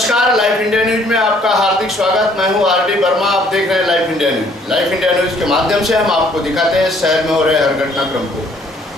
नमस्कार, life India news में आपका हार्दिक स्वागत। मैं हूं आरडी वर्मा। आप देख रहे हैं life India news. Life India news के माध्यम से हम आपको दिखाते हैं शहर में हो रहे हर घटनाक्रम को।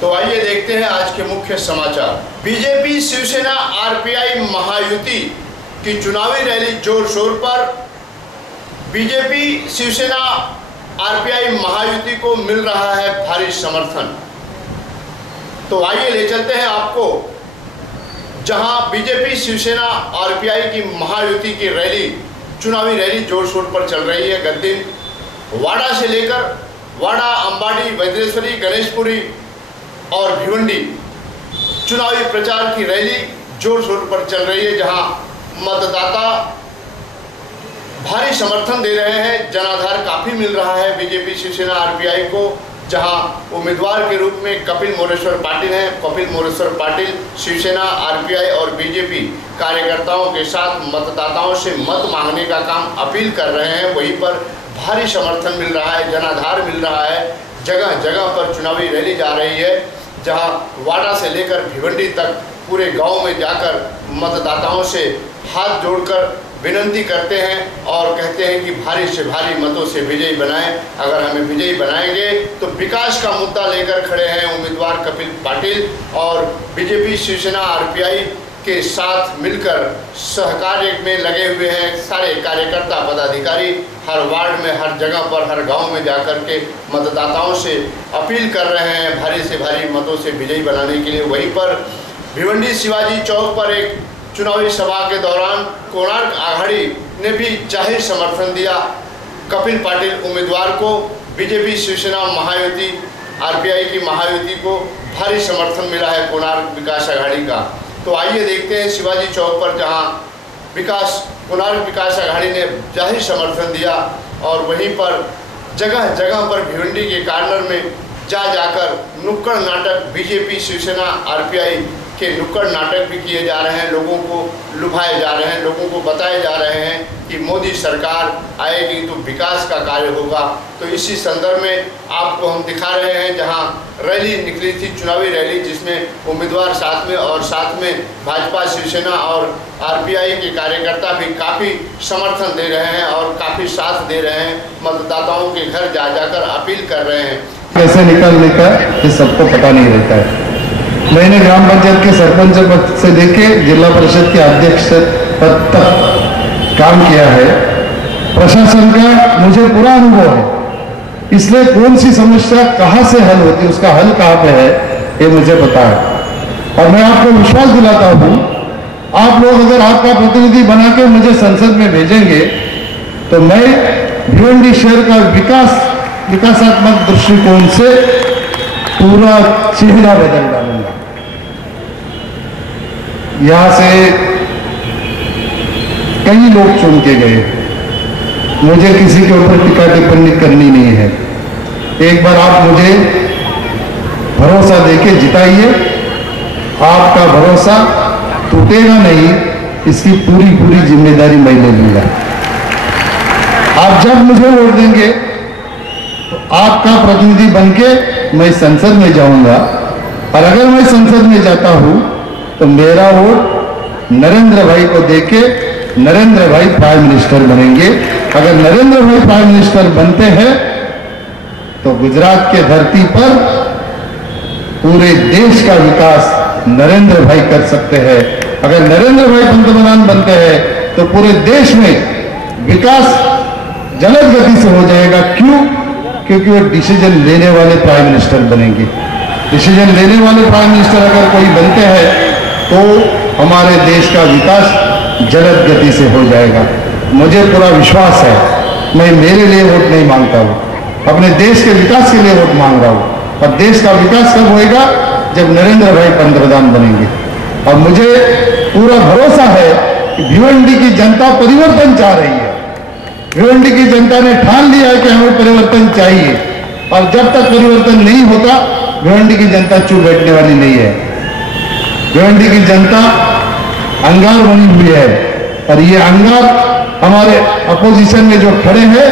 तो आइए देखते हैं आज के मुख्य समाचार। बीजेपी शिवसेना आरपीआई महायुति की चुनावी रैली जोर शोर पर। बीजेपी शिवसेना आरपीआई महायुति को मिल रहा है भारी समर्थन। तो आइए ले चलते हैं आपको जहां बीजेपी शिवसेना आरपीआई की महायुति की रैली, चुनावी रैली जोर शोर पर चल रही है। गत दिन वाड़ा से लेकर वाड़ा, अंबाड़ी, वज्रेश्वरी, गणेशपुरी और भिवंडी चुनावी प्रचार की रैली जोर शोर पर चल रही है, जहां मतदाता भारी समर्थन दे रहे हैं। जनाधार काफी मिल रहा है बीजेपी शिवसेना आरपीआई को, जहां उम्मीदवार के रूप में कपिल मोरेश्वर पाटिल हैं। कपिल मोरेश्वर पाटिल शिवसेना आरपीआई और बीजेपी कार्यकर्ताओं के साथ मतदाताओं से मत मांगने का काम अपील कर रहे हैं। वहीं पर भारी समर्थन मिल रहा है, जनाधार मिल रहा है। जगह जगह पर चुनावी रैली जा रही है, जहां वाड़ा से लेकर भिवंडी तक पूरे गांव में जाकर मतदाताओं से हाथ जोड़कर विनती करते हैं और कहते हैं कि भारी से भारी मतों से विजयी बनाएं। अगर हमें विजयी बनाएंगे तो विकास का मुद्दा लेकर खड़े हैं उम्मीदवार कपिल पाटिल, और बीजेपी शिवसेना आरपीआई के साथ मिलकर सहकार्य में लगे हुए हैं सारे कार्यकर्ता पदाधिकारी। हर वार्ड में, हर जगह पर, हर गांव में जाकर के मतदाताओं से अपील कर रहे हैं भारी से भारी मतों से विजयी बनाने के लिए। वहीं पर भिवंडी शिवाजी चौक पर एक चुनावी सभा के दौरान कोणार्क आघाड़ी ने भी जाहिर समर्थन दिया कपिल पाटिल उम्मीदवार को। बीजेपी शिवसेना महायुति आरपीआई की महायुति को भारी समर्थन मिला है कोणार्क विकास आघाड़ी का। तो आइए देखते हैं शिवाजी चौक पर, जहां कोणार्क विकास आघाड़ी ने जाहिर समर्थन दिया, और वहीं पर जगह जगह पर भिवंडी के कार्नर में जाकर नुक्कड़ नाटक, बीजेपी शिवसेना आरपीआई के नुक्कड़ नाटक भी किए जा रहे हैं। लोगों को लुभाए जा रहे हैं, लोगों को बताए जा रहे हैं कि मोदी सरकार आएगी तो विकास का कार्य होगा। तो इसी संदर्भ में आपको हम दिखा रहे हैं, जहां रैली निकली थी, चुनावी रैली, जिसमें उम्मीदवार साथ में और साथ में भाजपा, शिवसेना और आरपीआई के कार्यकर्ता भी काफ़ी समर्थन दे रहे हैं और काफ़ी साथ दे रहे हैं। मतदाताओं के घर जाकर अपील कर रहे हैं। कैसे निकल लेता है ये सबको पता नहीं रहता है। मैंने ग्राम पंचायत के सरपंच पद से लेके जिला परिषद के अध्यक्ष पद तक काम किया है। प्रशासन का मुझे पूरा अनुभव है, इसलिए कौन सी समस्या कहाँ से हल होती है, उसका हल कहाँ पे है, ये मुझे पता है। और मैं आपको विश्वास दिलाता हूँ, आप लोग अगर आपका प्रतिनिधि बना के मुझे संसद में भेजेंगे तो मैं भिवंडी शहर का विकासात्मक दृष्टिकोण से पूरा चेहरा बदल डालूंगा। यहां से कई लोग चुन के गए, मुझे किसी के ऊपर टीका टिप्पणी करनी नहीं है। एक बार आप मुझे भरोसा देके जिताइए, आपका भरोसा टूटेगा नहीं, इसकी पूरी जिम्मेदारी मैं लूंगा। आप जब मुझे वोट देंगे आपका प्रतिनिधि बनके मैं संसद में जाऊंगा, और अगर मैं संसद में जाता हूं तो मेरा वोट नरेंद्र भाई को देके नरेंद्र भाई प्राइम मिनिस्टर बनेंगे। अगर नरेंद्र भाई प्राइम मिनिस्टर बनते हैं तो गुजरात के धरती पर पूरे देश का विकास नरेंद्र भाई कर सकते हैं। अगर नरेंद्र भाई पंतप्रधान बनते हैं तो पूरे देश में विकास जलद गति से हो जाएगा। क्यों? क्योंकि वो डिसीजन लेने वाले प्राइम मिनिस्टर बनेंगे। डिसीजन लेने वाले प्राइम मिनिस्टर अगर कोई बनते हैं तो हमारे देश का विकास जलद गति से हो जाएगा। मुझे पूरा विश्वास है। मैं मेरे लिए वोट नहीं मांगता हूँ, अपने देश के विकास के लिए वोट मांग रहा हूँ। और देश का विकास कब होएगा? जब नरेंद्र भाई पंतप्रधान बनेंगे। और मुझे पूरा भरोसा है कि भिवंडी की जनता परिवर्तन चाह रही है। भिवंडी की जनता ने ठान लिया है कि हमें परिवर्तन चाहिए, और जब तक परिवर्तन नहीं होता भिवंडी की जनता चुप बैठने वाली नहीं है। भिवंडी की जनता अंगार बनी हुई है, और ये अंगार हमारे अपोजिशन में जो खड़े हैं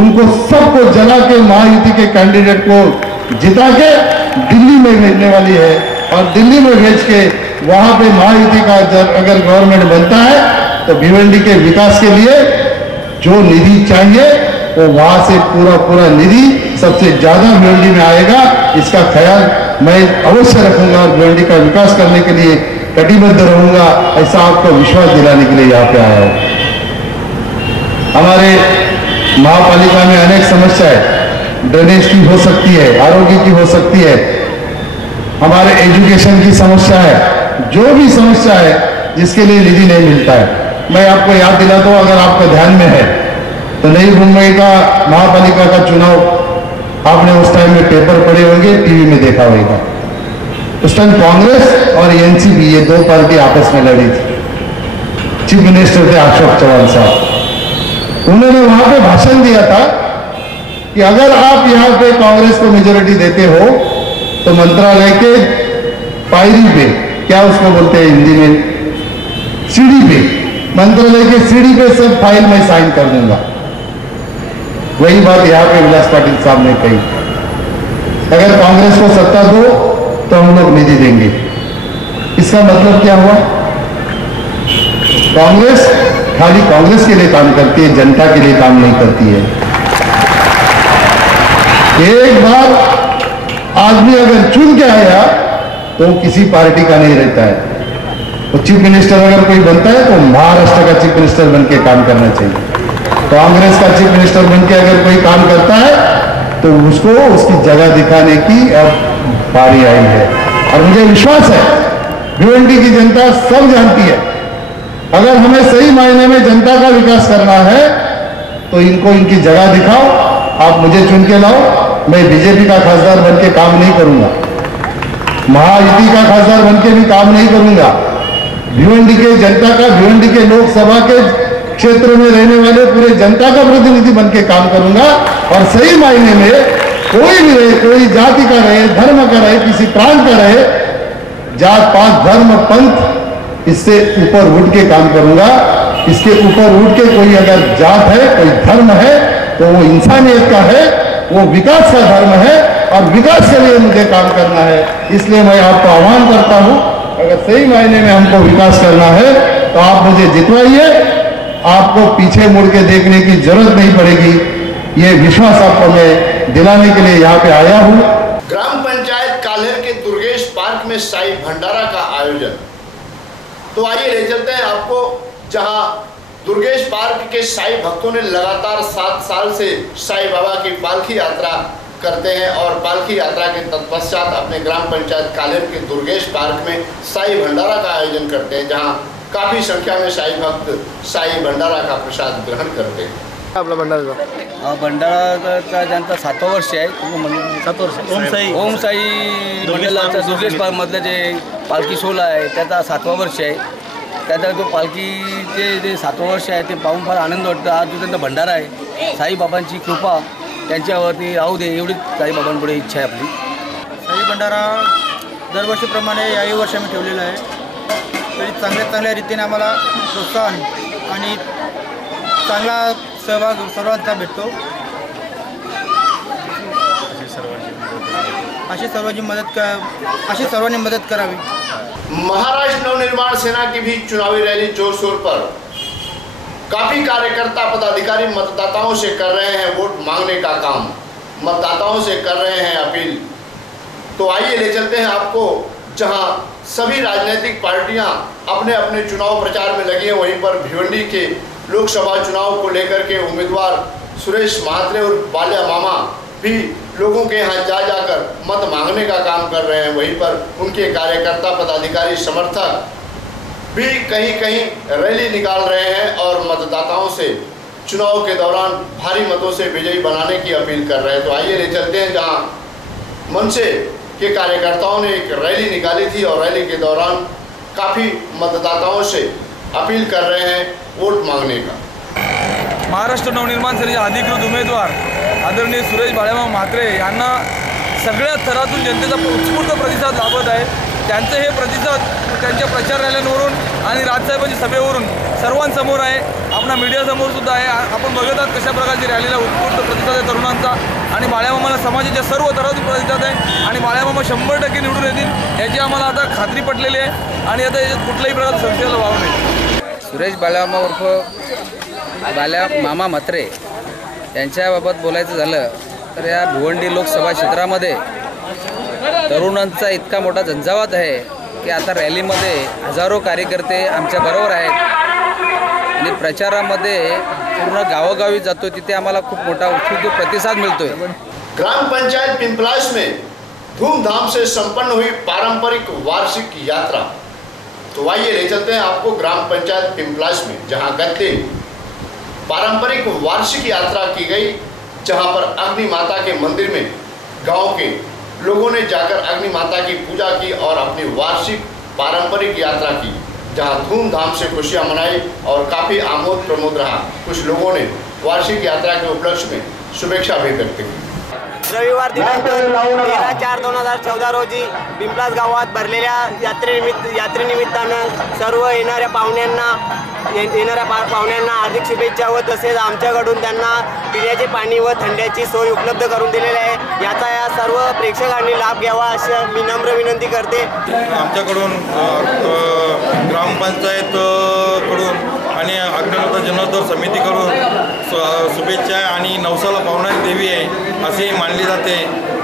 उनको सबको जला के महायुति के कैंडिडेट को जिता के दिल्ली में भेजने वाली है। और दिल्ली में भेज के वहां पे महायुति का जब अगर गवर्नमेंट बनता है तो भिवंडी के विकास के लिए जो निधि चाहिए वो वहां से पूरा निधि सबसे ज्यादा भिवंडी में आएगा। इसका ख्याल मैं अवश्य रखूंगा और भिवंडी का विकास करने के लिए कटिबद्ध रहूंगा, ऐसा आपको विश्वास दिलाने के लिए यहाँ पे आया हूं। हमारे महापालिका में अनेक समस्या है, ड्रेनेज की हो सकती है, आरोग्य की हो सकती है, हमारे एजुकेशन की समस्या है, जो भी समस्या है जिसके लिए निधि नहीं मिलता है। मैं आपको याद दिलाता हूं, अगर आपके ध्यान में है तो नई मुंबई का महापालिका का चुनाव आपने उस टाइम में पेपर पढ़े होंगे, टीवी में देखा होगा। उस टाइम कांग्रेस और एनसीपी ये दो पार्टी आपस में लड़ी थी। चीफ मिनिस्टर थे अशोक चौहान साहब, उन्होंने वहां पे भाषण दिया था कि अगर आप यहाँ पे कांग्रेस को मेजोरिटी देते हो तो मंत्रालय के पायरी पे, क्या उसको बोलते हैं हिंदी में, सीढ़ी पे, मंत्रालय की सीढ़ी पे सब फाइल में साइन कर दूंगा। वही बात यहाँ पे विलास पाटिल साहब ने कही, अगर कांग्रेस को सत्ता दो तो हम लोग निधि देंगे। इसका मतलब क्या हुआ? कांग्रेस खाली कांग्रेस के लिए काम करती है, जनता के लिए काम नहीं करती है। एक बार आदमी अगर चुन के आया तो वो किसी पार्टी का नहीं रहता है। तो चीफ मिनिस्टर अगर कोई बनता है तो महाराष्ट्र का चीफ मिनिस्टर बन के काम करना चाहिए। कांग्रेस का चीफ मिनिस्टर बन के अगर कोई काम करता है तो उसको उसकी जगह दिखाने की अब बारी आई है। और मुझे विश्वास है भिवंडी की जनता सब जानती है, अगर हमें सही मायने में जनता का विकास करना है तो इनको इनकी जगह दिखाओ, आप मुझे चुन के लाओ। मैं बीजेपी का खासदार बन के काम नहीं करूंगा, महायुति का खासदार बन के भी काम नहीं करूंगा। भिवंडी के जनता का, भिवंडी के लोकसभा के क्षेत्र में रहने वाले पूरे जनता का प्रतिनिधि बन के काम करूंगा। और सही मायने में कोई भी रहे, कोई जाति का रहे, धर्म का रहे, किसी प्रांत का रहे, जात पात धर्म पंथ, इससे ऊपर उठ के काम करूंगा। इसके ऊपर उठ के कोई अगर जात है, कोई धर्म है तो वो इंसानियत का है, वो विकास का धर्म है और विकास के लिए मुझे काम करना है। इसलिए मैं आपको आह्वान करता हूं, अगर सही मायने में हमको विकास करना है तो आप मुझे जितवाइए, आपको पीछे मुड़ के देखने की जरूरत नहीं पड़ेगी। ये विश्वास आपको मैं दिलाने के लिए यहाँ पे आया हूँ। ग्राम पंचायत काल्हेर के दुर्गेश पार्क में साई भंडारा का आयोजन। तो आइए ले चलते हैं आपको, जहां दुर्गेश पार्क के साई भक्तों ने लगातार 7 साल से साई बाबा की पालकी यात्रा करते हैं और पालकी यात्रा के तत्पश्चात अपने ग्राम पंचायत काल्हेर के दुर्गेश पार्क में साई भंडारा का आयोजन करते हैं, जहां काफ़ी संख्या में साई भक्त साई भंडारा का प्रसाद ग्रहण करते हैं। आपला भंडारा भंडाराचा त्यांचा 7वं वर्ष आहे। ओम साई मंडळाचा दुर्गेश पार्कमधलं जे पालखी सोहळा आहे त्याचा 7वं वर्ष आहे। त्याचा तो पालखीचे जे 7वं वर्ष आहे ते पाहून फार आनंद वाटतो। आज जो त्यांचा भंडारा आहे, साईबाबांची कृपा त्यांच्यावरती राहू दे एवढीच साईबाबांपुढे इच्छा आहे आपली। साई भंडारा दरवर्षीप्रमाणे याही वर्षी आम्ही ठेवलेला आहे। तरी चांगल्या रीतीने आम्हाला प्रोत्साहन आणि चांगला सहभाग सर्वांचा भेटतो। अशी सर्वांनी मदत करावी। महाराष्ट्र नवनिर्माण सेना की भी चुनावी रैली जोर शोर पर, काफी कार्यकर्ता पदाधिकारी मतदाताओं से कर रहे हैं वोट मांगने का काम, मतदाताओं से कर रहे हैं अपील। तो आइए ले चलते हैं आपको, जहां सभी राजनीतिक पार्टियां अपने अपने चुनाव प्रचार में लगी हैं। वहीं पर भिवंडी के लोकसभा चुनाव को लेकर के उम्मीदवार सुरेश महात्रे और बाल्या मामा भी लोगों के यहाँ जा जाकर मत मांगने का काम कर रहे हैं। वहीं पर उनके कार्यकर्ता पदाधिकारी समर्थक भी कहीं कहीं रैली निकाल रहे हैं और मतदाताओं से चुनाव के दौरान भारी मतों से विजयी बनाने की अपील कर रहे हैं। तो आइए ले चलते हैं, जहां मनसे के कार्यकर्ताओं ने एक रैली निकाली थी और रैली के दौरान काफ़ी मतदाताओं से अपील कर रहे हैं वोट मांगने का। महाराष्ट्र नवनिर्माण सेनेचे अधिकृत उमेदवार आदरणीय सुरेश बाळामामा म्हात्रे यांना सगळ्या स्तरातून जनतेचा उत्स्फूर्त प्रतिसाद लाभत आहे। त्यांचे हे प्रतिसाद त्यांच्या प्रचार रॅल्यांवरून आणि राजसाहेबांच्या सभेवरून सर्वांसमोर आहे, आपला मीडियासमोर सुद्धा आहे। आपण बघत आहात कशा प्रकारची रॅलीला उत्स्फूर्त प्रतिसाद आहे तरुणांचा आणि बाळामामाला समाजाच्या सर्व स्तरातून प्रतिसाद आहे आणि बाळामामा 100% निवडून येतील याची आम्हाला आता खात्री पटलेली आहे आणि आता याच्यात कुठल्याही प्रकारचा संशयाला वाव नाही। सुरेश बाळामा उर्फ बाल्या मामा म्हात्रे यांच्याबाबत बोलायचं झालं तर या भिवंडी लोकसभा क्षेत्रामध्ये तरुणांचा इतका मोठा झंझावात आहे की आता रॅलीमध्ये हजारो कार्यकर्ते आमच्या बरोबर आहेत आणि प्रचारामध्ये पूर्ण गावोगावी जातो, तिथे आम्हाला खूप मोठा उत्स्फूर्त प्रतिसाद मिळतोय। ग्राम पंचायत पिंपलाश में धूमधाम से संपन्न हुई पारंपरिक वार्षिक यात्रा। तो आइए ले चलते हैं आपको ग्राम पंचायत पिंपलाश में, जहां गत दिन पारंपरिक वार्षिक यात्रा की गई, जहां पर अग्नि माता के मंदिर में गांव के लोगों ने जाकर अग्नि माता की पूजा की और अपनी वार्षिक पारंपरिक यात्रा की, जहां धूमधाम से खुशियां मनाई और काफ़ी आमोद प्रमोद रहा। कुछ लोगों ने वार्षिक यात्रा के उपलक्ष्य में शुभेच्छा भी व्यक्त की। रविवार दिनांक 13/4/2014 रोजी पिंपलास गावात भरलेल्या यात्रेनिमित्तानं सर्व येणाऱ्या पाहुण्यांना हार्दिक शुभेच्छा व तसेच आमच्याकडून त्यांना पिण्याचे पाणी व थंड्याची सोय उपलब्ध करून दिलेली आहे। याचा या सर्व प्रेक्षकांनी लाभ घ्यावा अशी मी नम्र विनंती करते। आमच्याकडून ग्रामपंचायत कडून आणि अग्निमाता जीर्णोद्धार समितीकडून शुभेच्छा आणि नवसाला पावणारी देवी आहे असे मानले जाते।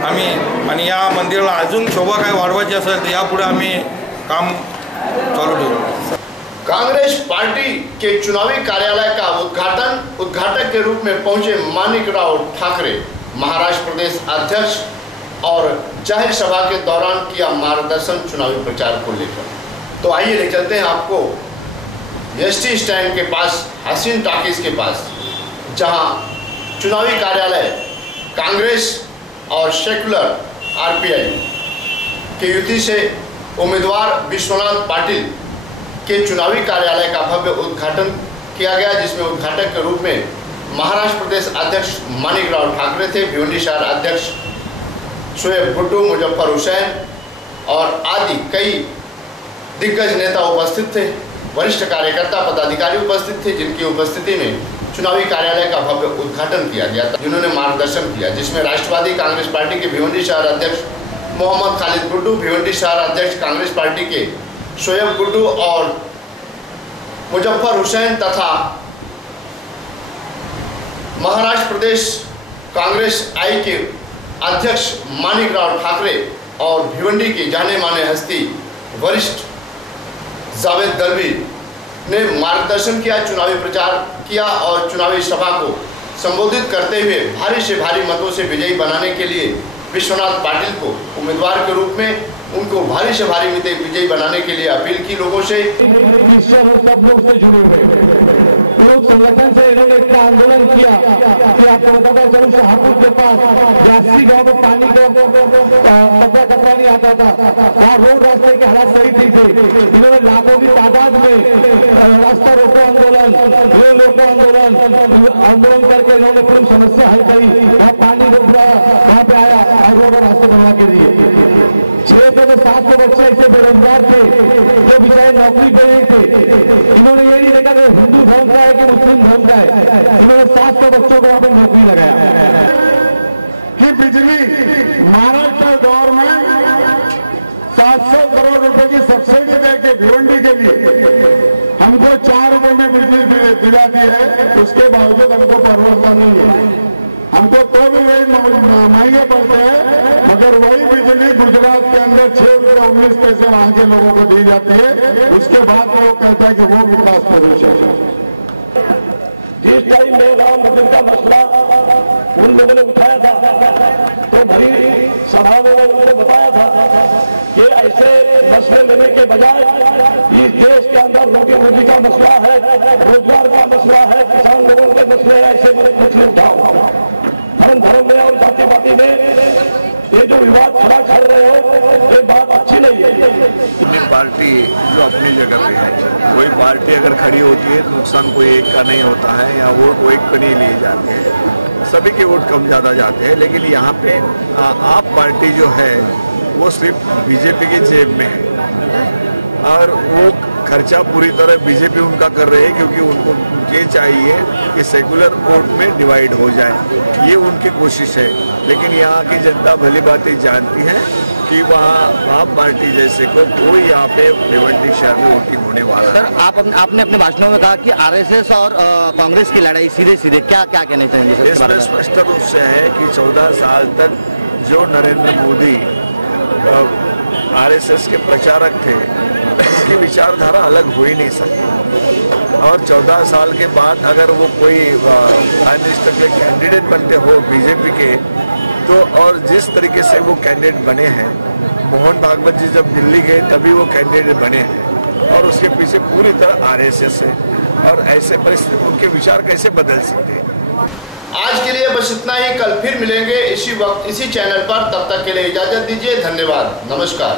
आम्ही आणि या मंदिराला अजून शोभा काय वाढवायची असेल तर यापुढे आम्ही काम चालू ठेवू। कांग्रेस पार्टी के चुनावी कार्यालय का उद्घाटक के रूप में पहुंचे माणिकराव ठाकरे महाराष्ट्र प्रदेश अध्यक्ष और जाहिर सभा के दौरान किया मार्गदर्शन चुनावी प्रचार को लेकर। तो आइए ले चलते हैं आपको एसटी स्टैंड के पास हसीन टाकीज के पास, जहां चुनावी कार्यालय कांग्रेस और सेक्युलर आरपीआई के युति से उम्मीदवार विश्वनाथ पाटिल के चुनावी कार्यालय का भव्य उद्घाटन किया गया, जिसमें उद्घाटक के रूप में महाराष्ट्र प्रदेश अध्यक्ष माणिकराव ठाकरे थे, भिवंडी शहर अध्यक्ष शोएब गुड्डू, मुजफ्फर हुसैन और आदि कई दिग्गज नेता उपस्थित थे। वरिष्ठ कार्यकर्ता पदाधिकारी उपस्थित थे, जिनकी उपस्थिति में चुनावी कार्यालय का भव्य उद्घाटन किया गया था, जिन्होंने मार्गदर्शन किया, जिसमें राष्ट्रवादी कांग्रेस पार्टी के भिवंडी शहर अध्यक्ष मोहम्मद खालिद गुड्डू, भिवंडी शहर अध्यक्ष कांग्रेस पार्टी के शोएब गुड्डू और मुजफ्फर हुसैन तथा महाराष्ट्र प्रदेश कांग्रेस आई के अध्यक्ष माणिकराव ठाकरे और भिवंडी की जाने माने हस्ती वरिष्ठ जावेद दलवी ने मार्गदर्शन किया, चुनावी प्रचार किया और चुनावी सभा को संबोधित करते हुए भारी से भारी मतों से विजयी बनाने के लिए विश्वनाथ पाटिल को उम्मीदवार के रूप में उनको भारी से भारी विजयी बनाने के लिए अपील की लोगों से। क्रिश्चियन सब लोग से जुड़े हुए लोग संगठन से इन्होंने इतना आंदोलन किया कि आपको बताता चलूं शाहपुर के पास ब्यासी गांव में पानी का कचरा नहीं आता था, वहाँ रोड रास्ते के हालात सही नहीं थे। इन्होंने लाखों की तादाद में रास्ता रोको आंदोलन करके इन्होंने पूरी समस्या हल करी। वहाँ पानी को वहाँ पे आया और रोड और रास्ते बनवा के दिए। 600 से 700 बच्चे ऐसे बेरोजगार थे जो बेचारे नौकरी पे नहीं थे। इन्होंने ये नहीं देखा कि वो हिंदू धर्म का है कि मुस्लिम धर्म का है, इन्होंने 700 बच्चों को वहां पे नौकरी लगाया। कि बिजली महाराष्ट्र गवर्नमेंट 700 करोड़ रुपए की सब्सिडी देके भिवंडी के लिए हमको 4 रुपए में बिजली दिलाती है, उसके बावजूद हमको परवड़ता नहीं है। हमको तो भी रेट महंगे पड़ते हैं, मगर वही बिजली गुजरात के अंदर 6 रुपये 19 पैसे वहां के लोगों को दी जाती है। उसके बाद में वो कहता है कि वो विकास पुरुष है। जिस टाइम में राम मंदिर का मसला उन लोगों ने उठाया था तो भरी सभा में उनको बताया था कि ऐसे मसले लेने के बजाय इस देश के अंदर रोटी रोजी का मसला है, रोजगार का मसला है, किसान लोगों के मसले हैं, ऐसे मसले उठाओ। धर्म में और जाति पाति में ये जो विवाद खड़ा कर रहे हो ये बात अच्छी नहीं है। पार्टी जो अपनी जगह पे है, वही पार्टी अगर खड़ी होती है तो नुकसान कोई एक का नहीं होता है, या वोट वो एक पे नहीं लिए जाते हैं, सभी के वोट कम ज़्यादा जाते हैं। लेकिन यहाँ पे आप पार्टी जो है वो सिर्फ बीजेपी की जेब में है और वो खर्चा पूरी तरह बीजेपी उनका कर रही है, क्योंकि उनको ये चाहिए कि सेकुलर वोट में डिवाइड हो जाए, ये उनकी कोशिश है। लेकिन यहाँ की जनता भली बातें जानती है कि वहाँ पार्टी जैसे को कोई यहाँ पे भिवंडी शहर में वोटिंग होने वाला सर, आपने अपने भाषणों में कहा कि आरएसएस और कांग्रेस की लड़ाई सीधे क्या कहना चाहेंगे सर इसके बारे में? स्पष्ट रूप से है कि 14 साल तक जो नरेंद्र मोदी आरएसएस के प्रचारक थे, उनकी विचारधारा अलग हो ही नहीं सकती। और 14 साल के बाद अगर वो कोई प्राइम मिनिस्टर के कैंडिडेट बनते हो बीजेपी के, तो और जिस तरीके से वो कैंडिडेट बने हैं, मोहन भागवत जी जब दिल्ली गए तभी वो कैंडिडेट बने हैं, और उसके पीछे पूरी तरह आरएसएस है। और ऐसे परिस्थिति में उनके विचार कैसे बदल सकते हैं? आज के लिए बस इतना ही। कल फिर मिलेंगे इसी वक्त इसी चैनल पर। तब तक के लिए इजाजत दीजिए। धन्यवाद। नमस्कार।